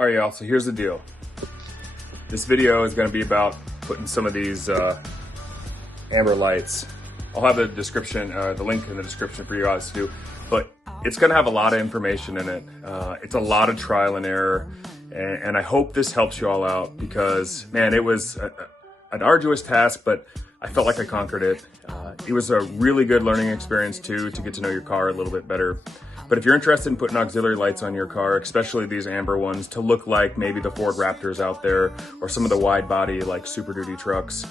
All right, y'all, so here's the deal. This video is gonna be about putting some of these amber lights. I'll have the description, the link in the description for you guys to do, but it's gonna have a lot of information in it. It's a lot of trial and error, and I hope this helps you all out because, man, it was an arduous task, but I felt like I conquered it. It was a really good learning experience too, to get to know your car a little bit better. But if you're interested in putting auxiliary lights on your car, especially these amber ones, to look like maybe the Ford Raptors out there, or some of the wide body like Super Duty trucks,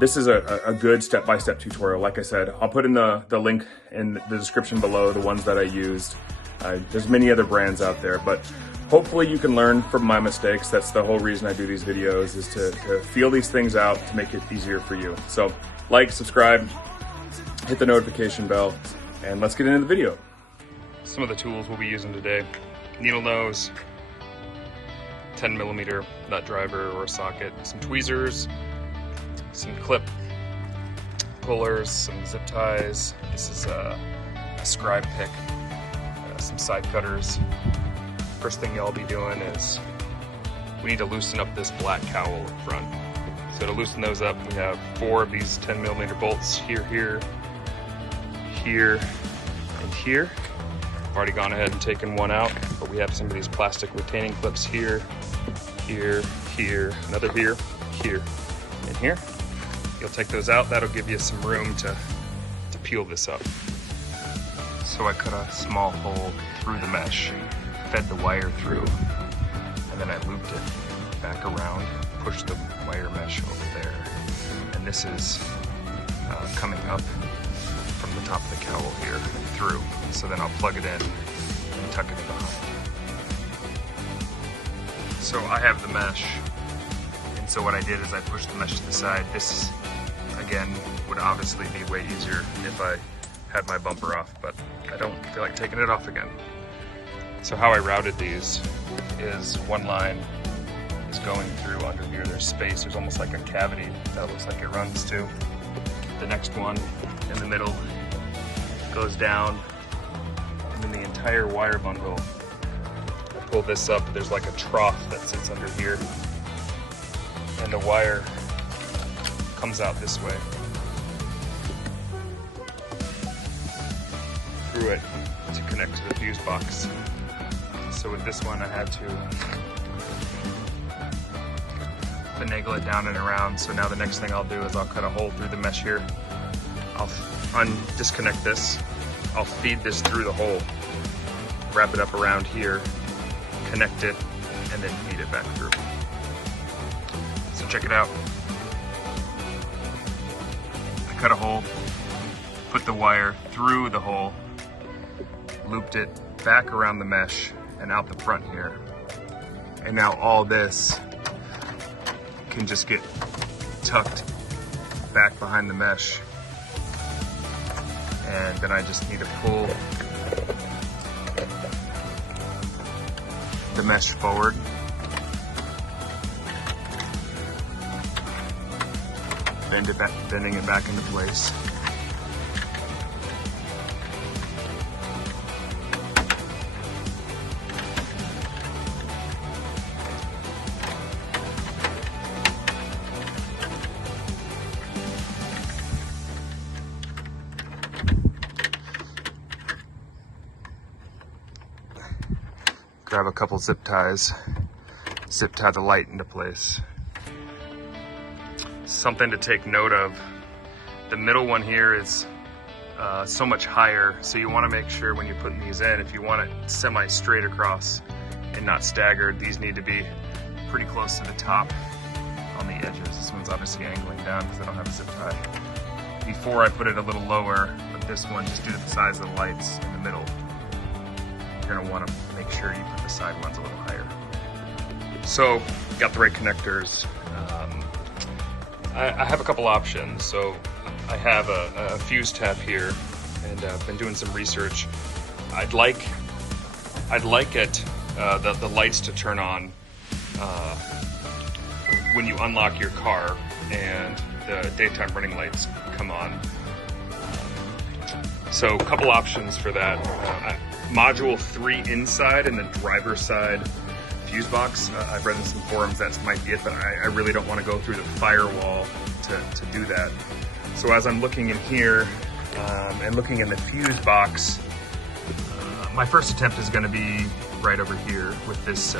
this is a good step-by-step tutorial. Like I said, I'll put in the link in the description below, the ones that I used. There's many other brands out there, but hopefully you can learn from my mistakes. That's the whole reason I do these videos, is to feel these things out to make it easier for you. So like, subscribe, hit the notification bell, and let's get into the video. Some of the tools we'll be using today: needle nose, 10mm nut driver or socket, some tweezers, some clip pullers, some zip ties. This is a scribe pick, some side cutters. First thing y'all be doing is we need to loosen up this black cowl in front. So to loosen those up, we have 4 of these 10mm bolts here, here, and here. I've already gone ahead and taken one out, but we have some of these plastic retaining clips here, here, here, another here, here, and here. You'll take those out. That'll give you some room to peel this up. So I cut a small hole through the mesh, fed the wire through, and then I looped it back around, pushed the wire mesh over there. And this is coming up from the top of the cowl here through. So then I'll plug it in and tuck it in behind. So I have the mesh, and so what I did is I pushed the mesh to the side. This, again, would obviously be way easier if I had my bumper off, but I don't feel like taking it off again. So how I routed these is one line is going through under here. There's space, there's almost like a cavity that looks like it runs to. The next one in the middle goes down, and then the entire wire bundle, I pull this up, there's like a trough that sits under here, and the wire comes out this way through it to connect to the fuse box. So with this one I had to finagle it down and around. So now the next thing I'll do is I'll cut a hole through the mesh here. I'll disconnect this. I'll feed this through the hole, wrap it up around here, connect it, and then feed it back through. So check it out. I cut a hole, put the wire through the hole, looped it back around the mesh and out the front here. And now all this can just get tucked back behind the mesh. And then I just need to pull the mesh forward. Bending it back into place. Grab a couple zip ties, zip tie the light into place. Something to take note of, the middle one here is so much higher, so you want to make sure when you're putting these in, if you want it semi-straight across and not staggered, these need to be pretty close to the top on the edges. This one's obviously angling down because I don't have a zip tie. Before I put it a little lower, but this one, just due to the size of the lights in the middle, you're going to want to make sure you put the side ones a little higher. So, got the right connectors. I have a couple options. So I have a fuse tap here, and I've been doing some research. I'd like it the lights to turn on when you unlock your car and the daytime running lights come on. So a couple options for that. Module 3 inside and the driver's side fuse box. I've read in some forums that might be it, but I really don't want to go through the firewall to do that. So as I'm looking in here and looking in the fuse box, my first attempt is going to be right over here with this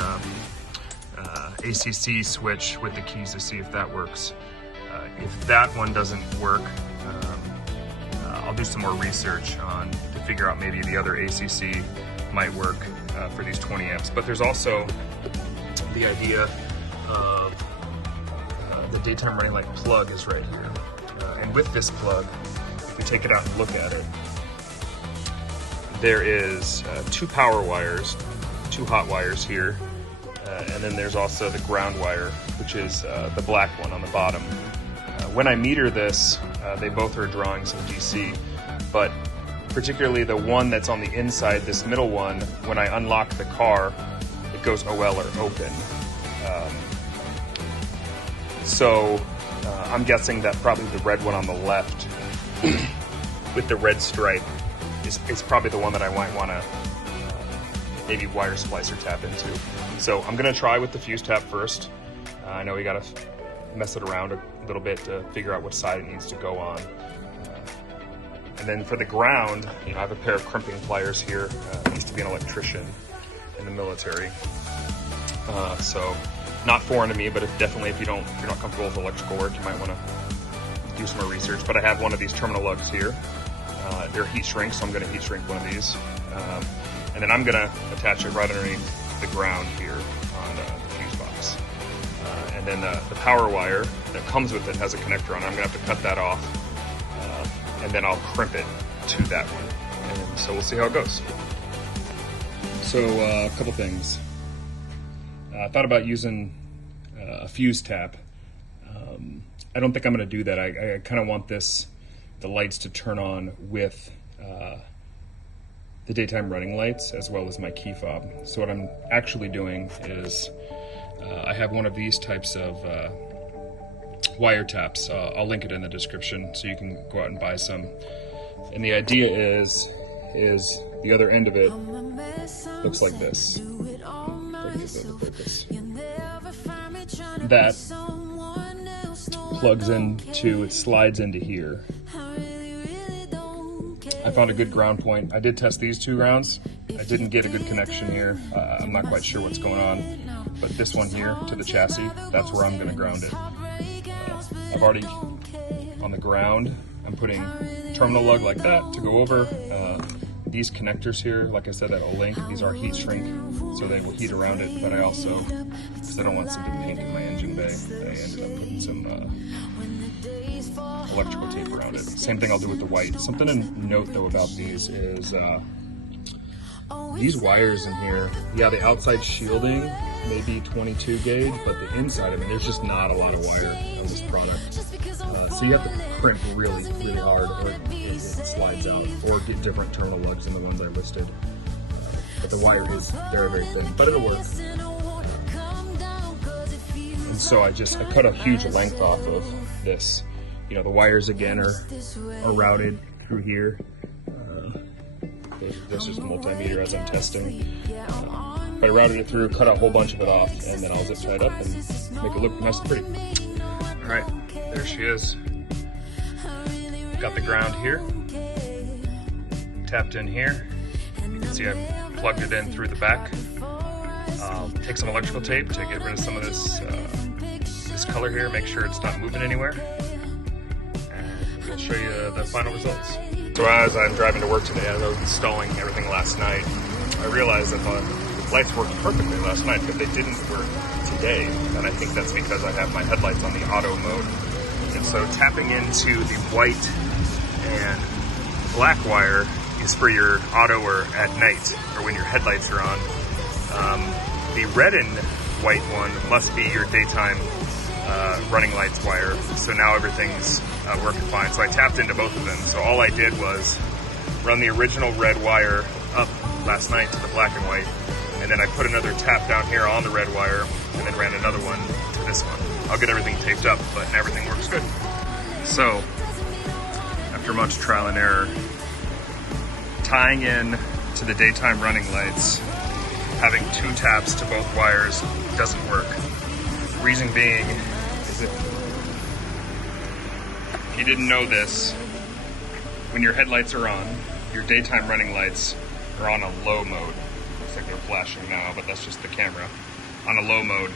ACC switch with the keys to see if that works. If that one doesn't work, I'll do some more research to figure out maybe the other ACC might work for these 20 amps. But there's also the idea of the daytime running light plug is right here. And with this plug, if we take it out and look at it, there is 2 power wires, 2 hot wires here, and then there's also the ground wire, which is the black one on the bottom. When I meter this, they both are drawing some DC, but particularly the one that's on the inside, this middle one, when I unlock the car, it goes OL or open. So I'm guessing that probably the red one on the left with the red stripe is probably the one that I might want to maybe wire splicer tap into. So I'm going to try with the fuse tap first. I know we got to mess it around a little bit to figure out what side it needs to go on. And then for the ground, I have a pair of crimping pliers here. I used to be an electrician in the military. So not foreign to me, but definitely if you're not comfortable with electrical work, you might want to do some more research. But I have one of these terminal lugs here. They're heat shrink, so I'm going to heat shrink one of these. And then I'm going to attach it right underneath the ground here on the fuse box. And then the power wire that comes with it has a connector on it. I'm going to have to cut that off. And then I'll crimp it to that one. And so we'll see how it goes. So a couple things. I thought about using a fuse tap. I don't think I'm going to do that. I kind of want the lights to turn on with the daytime running lights as well as my key fob. So what I'm actually doing is I have one of these types of wire taps. I'll link it in the description so you can go out and buy some. And the idea is the other end of it looks like this. That plugs into, it slides into here. I found a good ground point. I did test these 2 grounds. I didn't get a good connection here. I'm not quite sure what's going on, but this one here to the chassis, that's where I'm gonna ground it. I've already, on the ground, I'm putting terminal lug like that to go over. These connectors here, like I said, that will link, these are heat shrink, so they will heat around it, but I also, because I don't want something paint in my engine bay, I ended up putting some electrical tape around it. Same thing I'll do with the white. Something to note though about these is these wires in here, yeah, the outside shielding may be 22 gauge, but the inside, I mean, there's just not a lot of wire on this product. So you have to crimp really, really hard or it slides out, or get different terminal lugs than the ones I listed. But the wire is very, very thin, but it'll work. And so I cut a huge length off of this. You know, the wires again are routed through here. This is multimeter as I'm testing. But I routed it through, cut a whole bunch of it off, and then I'll zip tie it up and make it look nice and pretty. All right, there she is. Got the ground here, tapped in here. You can see I've plugged it in through the back. Take some electrical tape to get rid of some of this color here, make sure it's not moving anywhere. And we'll show you the final results. So as I'm driving to work today, as I was installing everything last night, I realized that the lights worked perfectly last night, but they didn't work today. And I think that's because I have my headlights on the auto mode. And so tapping into the white and black wire is for your auto or at night, or when your headlights are on. The red and white one must be your daytime running lights wire. So now everything's working fine. So I tapped into both of them. So all I did was run the original red wire up last night to the black and white, and then I put another tap down here on the red wire, and then ran another one to this one. I'll get everything taped up, but everything works good. So, after much trial and error, tying in to the daytime running lights, having 2 taps to both wires doesn't work. Reason being is if you didn't know this, when your headlights are on, your daytime running lights are on a low mode. Looks like they're flashing now, but that's just the camera. On a low mode.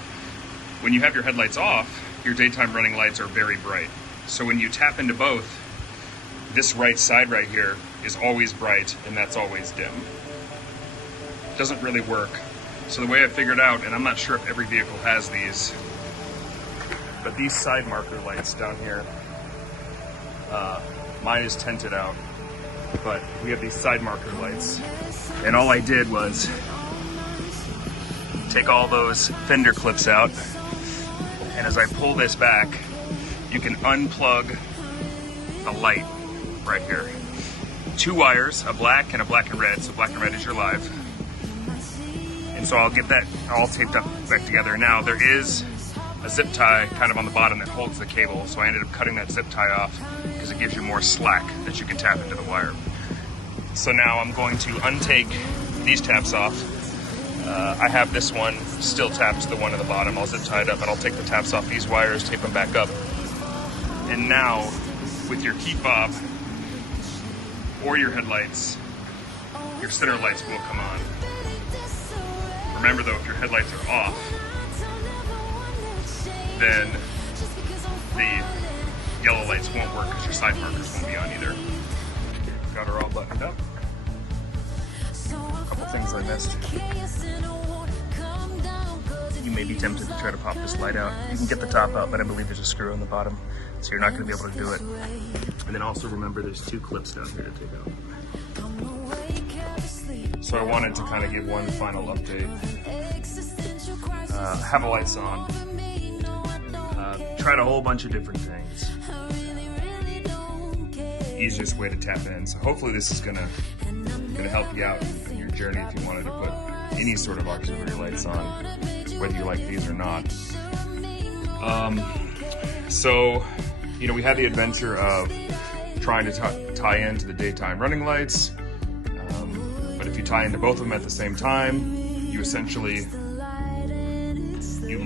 When you have your headlights off, your daytime running lights are very bright. So when you tap into both, this right side right here is always bright and that's always dim. Doesn't really work. So the way I figured out, and I'm not sure if every vehicle has these, but these side marker lights down here, mine is tinted out, but we have these side marker lights. And all I did was take all those fender clips out, and as I pull this back, you can unplug the light right here. 2 wires, a black and red, so black and red is your live. And so I'll get that all taped up back together. Now there is a zip tie kind of on the bottom that holds the cable, so I ended up cutting that zip tie off because it gives you more slack that you can tap into the wire. So now I'm going to untake these taps off. I have this one still tapped to the one at the bottom. I'll zip tie it up and I'll take the taps off these wires, tape them back up. And now with your key fob or your headlights, your center lights will come on. Remember though, if your headlights are off, then the yellow lights won't work because your side markers won't be on either. Got her all buttoned up. A couple things I missed. You may be tempted to try to pop this light out. You can get the top out, but I believe there's a screw on the bottom, so you're not going to be able to do it. And then also remember there's 2 clips down here to take out. So I wanted to kind of give one final update. Have the lights on. Tried a whole bunch of different things. Easiest way to tap in. So hopefully this is gonna help you out in your journey if you wanted to put any sort of auxiliary lights on, whether you like these or not. So, you know, we had the adventure of trying to tie into the daytime running lights. But if you tie into both of them at the same time, you essentially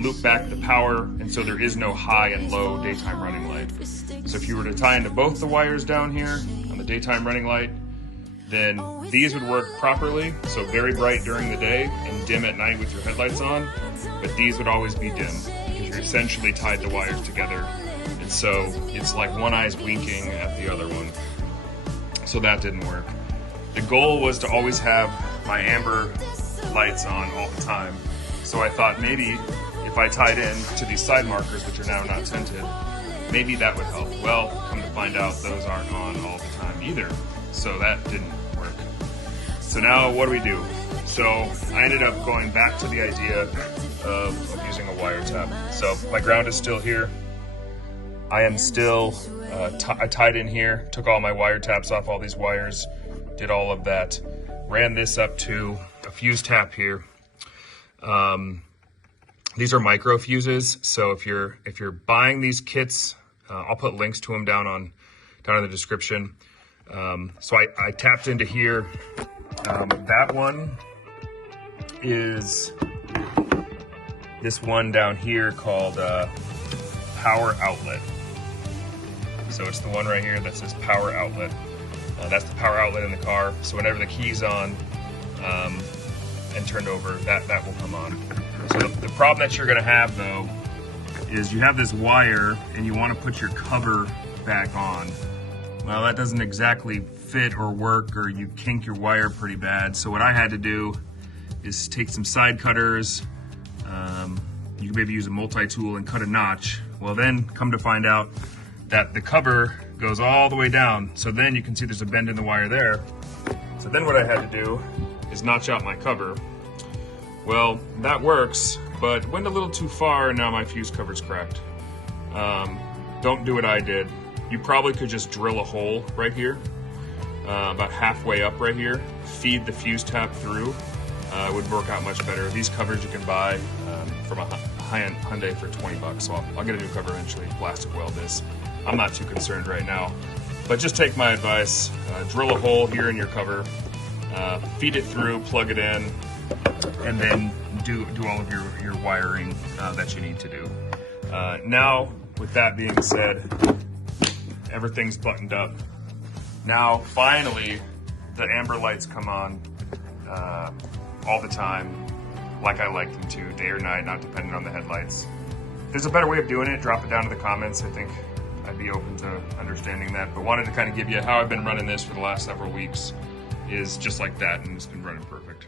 loop back the power, and so there is no high and low daytime running light. So if you were to tie into both the wires down here on the daytime running light, then these would work properly, so very bright during the day and dim at night with your headlights on, but these would always be dim because you're essentially tied the wires together, and so it's like one eye's winking at the other one. So that didn't work. The goal was to always have my amber lights on all the time, so I thought maybe if I tied in to these side markers, which are now not tinted, maybe that would help. Well, come to find out, those aren't on all the time either, so that didn't work. So now what do? So I ended up going back to the idea of using a wiretap. So my ground is still here. I am still I tied in here, took all my wiretaps off all these wires, did all of that, ran this up to a fuse tap here. These are micro fuses, so if you're buying these kits, I'll put links to them down in the description. So I tapped into here. That one is this one down here called power outlet. So it's the one right here that says power outlet. That's the power outlet in the car. So whenever the key's on and turned over, that will come on. So the problem that you're gonna have though, is you have this wire and you wanna put your cover back on. Well, that doesn't exactly fit or work, or you kink your wire pretty bad. So what I had to do is take some side cutters. You can maybe use a multi-tool and cut a notch. Well, then come to find out that the cover goes all the way down. So then you can see there's a bend in the wire there. So then what I had to do is notch out my cover. Well, that works, but went a little too far and now my fuse cover's cracked. Don't do what I did. You probably could just drill a hole right here, about halfway up right here, feed the fuse tap through. It would work out much better. These covers you can buy from a high-end Hyundai for 20 bucks, so I'll get a new cover eventually, plastic weld this. I'm not too concerned right now, but just take my advice, drill a hole here in your cover, feed it through, plug it in, and then do all of your wiring that you need to do. Now, with that being said, everything's buttoned up. Now, finally, the amber lights come on all the time, like I like them to, day or night, not dependent on the headlights. If there's a better way of doing it, drop it down in the comments. I think I'd be open to understanding that, but wanted to kind of give you how I've been running this for the last several weeks is just like that, and it's been running perfect.